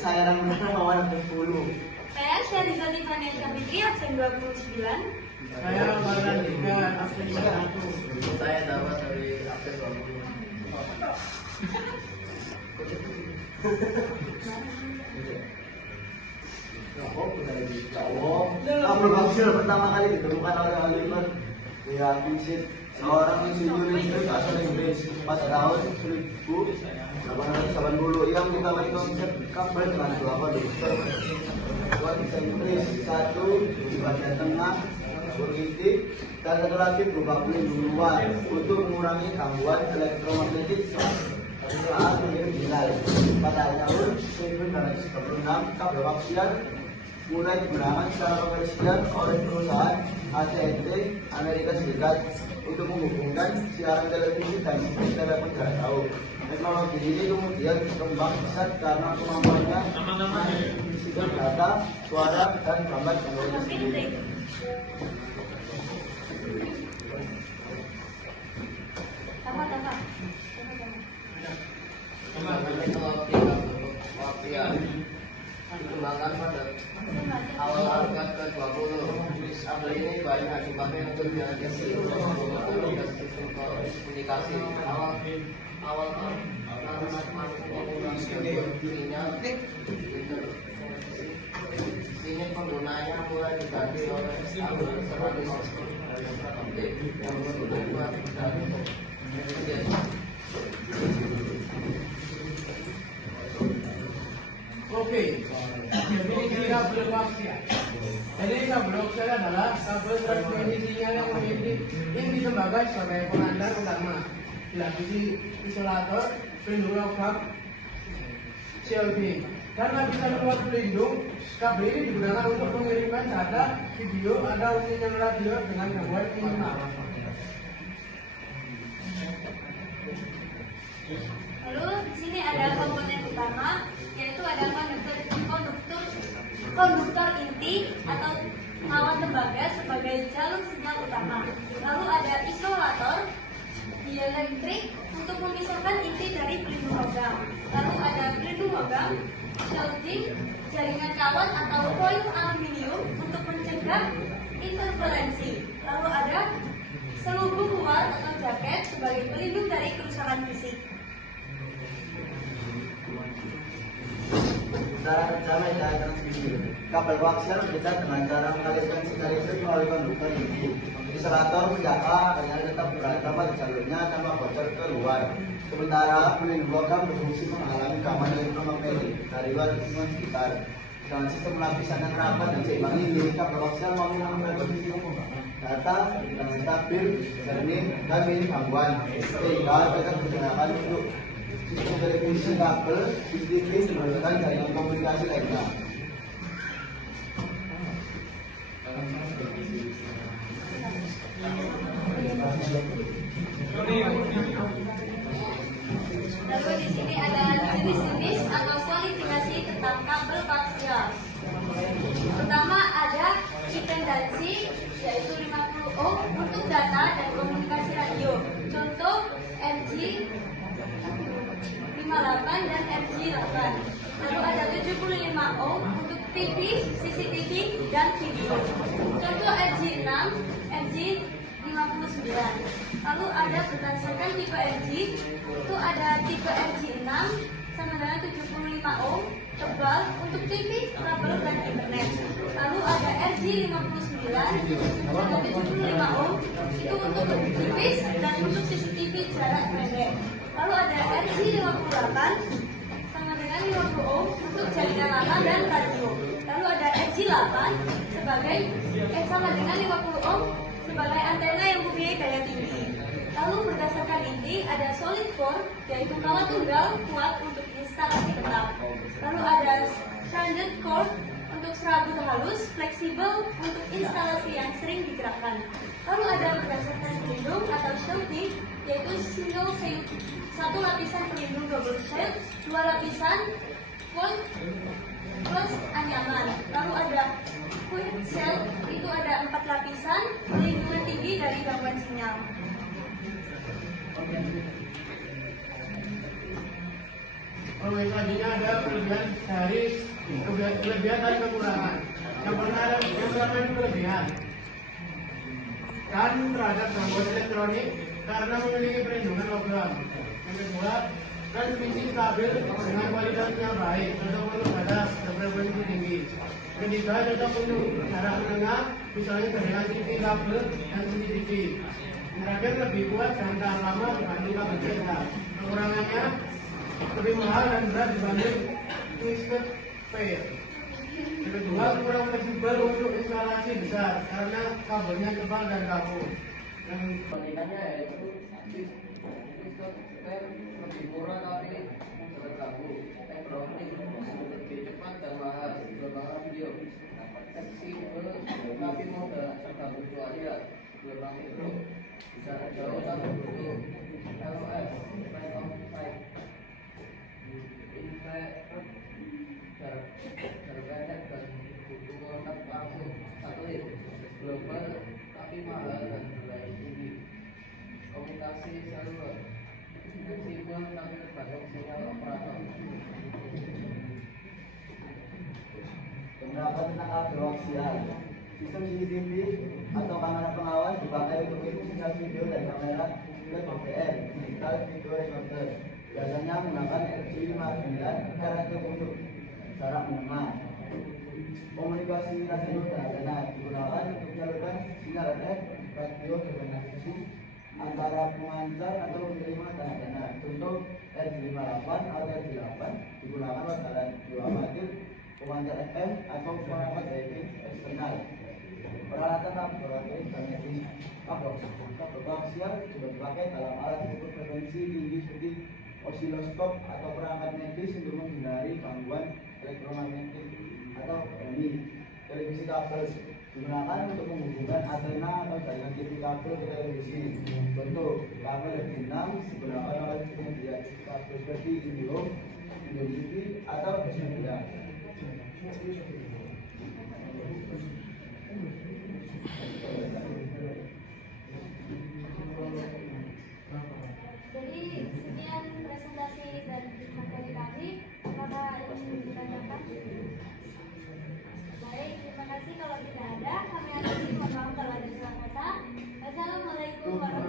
Saya namanya Mawan 60. Saya Syahrizati Vanessa Fitri, absen 29. Saya Farhan Dika, absen 1. Saya dapat dari absen 20. Aplikasi pertama kali ditemukan oleh Oliver Visit, seorang insinyur listrik asal Inggris pada tahun 1880 yang dikawali konsep kabel dengan dua konduktor. Dua bisa Inggris, satu di bagian tengah bertitik dan satu lagi berupa pelindung luar untuk mengurangi gangguan elektromagnetik saat mengirim sinyal. Pada tahun 1936 kabel koaksial mulai digunakan secara komersial oleh perusahaan AT&T Amerika Serikat untuk menghubungkan siaran televisi dan sistem telepon jarak jauh. Teknologi ini kemudian berkembang pesat karena kemampuannya mengisikan data, suara, dan gambar teknologi sendiri. Dikembangkan pada awal abad ke-20. Kabel ini banyak dipakai untuk navigasi dan sistem komunikasi. Awal sinyal penggunanya mulai diganti oleh kabel sebagai sistem optik yang berbentuk Oke, jadi ini kabel koaksial. Jadi kabel koaksial adalah kabel transmisi sinyal yang ditembakkan sebagai pengantar utama. Dilapisi isolator, pelindung logam, CLB. Dan lapisan luar pelindung, kabel ini digunakan untuk mengirimkan data, video, atau sinyal radio dengan gangguan minimal. Lalu di sini ada komponen utama, yaitu ada konduktor inti atau kawat tembaga sebagai jalur sinyal utama. Lalu ada isolator dielektrik untuk memisahkan inti dari pelindung logam. Lalu ada pelindung logam, shielding, jaringan kawat atau koil aluminium untuk mencegah interferensi. Lalu ada selubung luar atau jaket sebagai pelindung dari kerusakan fisik. Cara kerja media transmisi. Kabel koaksial bekerja dengan cara mengalirkan sinyal listrik melalui konduktor inti. Isolator menjaga agar tetap berada pada jalurnya tanpa bocor keluar. Sementara pelindung logam berfungsi menghalangi gangguan elektromagnetik dari luar lingkungan sekitar. Dengan sistem lapisan yang rapat dan seimbang ini, kabel koaksial mampu memproduksi data dengan stabil, jernih, dan minim gangguan, sehingga dapat digunakan untuk sistem televisi, kabel, CCTV, dan jaringan komunikasi lainnya. Lalu di sini ada jenis-jenis atau kualifikasi tentang kabel koaksial. Pertama ada impedansi, yaitu 50 ohm untuk data dan komunikasi radio. Contoh RG 58 dan RG 8. Lalu ada 75 ohm untuk TV, CCTV, dan video. Contoh RG 6, RG 59. Lalu ada berdasarkan tipe RG, itu ada tipe RG 6 sama dengan 75 ohm, tebal untuk TV, kabel, dan internet. Lalu ada RG 59 dengan 75 ohm, itu untuk TV dan untuk CCTV jarak pendek. Lalu ada RG 58 sama dengan 50 ohm untuk jaringan lama dan radio. Lalu ada RG 8 sama dengan 50 ohm sebagai antena yang mempunyai daya tinggi. Lalu berdasarkan inti ada solid core, yaitu kawat tunggal kuat untuk instalasi tetap. Lalu ada stranded core untuk serabut halus, fleksibel untuk instalasi yang sering digerakkan. Lalu ada berdasarkan pelindung atau shielding, yaitu single shell, satu lapisan pelindung double shell, dua lapisan close anyaman. Lalu ada queen shell, itu ada 4 lapisan pelindungan tinggi dari gangguan sinyal. Kalau yang selanjutnya ada kelebihan dari kelebihan dan kekurangan. Yang pertama itu kelebihan. Kan terhadap gangguan elektronik karena memiliki perlindungan logam. Yang kedua, transmisi stabil dengan kualitasnya baik, cocok untuk batas berfrekuensi tinggi. Ketiga, cocok untuk jarak menengah, misalnya jaringan TV kabel dan CCTV. Yang terakhir, lebih kuat dan tahan lama dibanding kabel biasa. Kekurangannya lebih mahal dan berat dibanding twisted pair. Yang kedua, kurang fleksibel untuk instalasi besar karena kabelnya tebal dan kaku. Yang Bandingannya yaitu twisted pair lebih murah tapi terganggu. Teknologi lebih cepat dan mahal. Gelombang video fleksibel tapi mudah terganggu cuaca. Gelombang mikro bisa jauh tapi untuk LOS rate of sight. Infrared jarak pendek dan butuh kontak langsung satelit. Global tapi mahal dan berlayar tinggi. Komunikasi seluler fleksibel tapi tergantung sinyal operator. Beberapa tentang kabel koaksial. Sistem CCTV atau kamera pengawas dipakai untuk mengikuti sinyal video dan kamera ke DVR, digital video recorder. Biasanya menggunakan RJ59 karakter untuk jarak menengah. Komunikasi radio dan antena digunakan untuk menyalurkan sinyal RF, radio frekuensi antara pemancar atau penerima dan antena. Contoh RJ58 atau RJ8 digunakan pada radio amatir, pemancar FM atau perangkat diving eksternal. Peralatan laboratorium dan medis kabel koaksial juga dipakai dalam alat ukur frekuensi tinggi seperti osiloskop atau perangkat medis untuk menghindari gangguan elektromagnetik atau BMI. Televisi kabel digunakan untuk menghubungkan antena atau jaringan TV kabel ke televisi. Contoh kabel L6 digunakan oleh penyedia kabel seperti Indihome, Indotv atau Media. Jadi sekian presentasi dari materi kami. Apakah ada yang ingin ditanyakan? Baik, terima kasih. Kalau tidak ada, kami akhiri. Mohon maaf kalau ada salah kata. Wassalamualaikum warahmatullahi wabarakatuh.